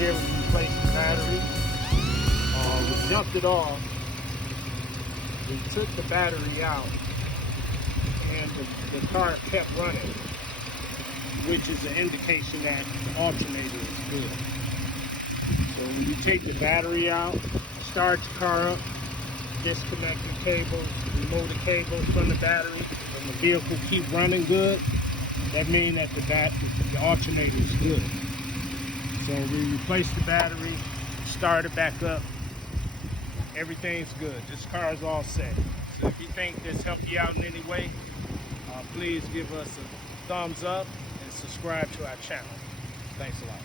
here, we replaced the battery. We jumped it off. We took the battery out, and the car kept running, which is an indication that the alternator is good. So when you take the battery out, start the car up, disconnect the cable, remove the cable from the battery, and the vehicle keep running good, that means that the alternator is good. So we replaced the battery, start it back up, everything's good. This car is all set. So if you think this helped you out in any way, please give us a thumbs up and subscribe to our channel. Thanks a lot.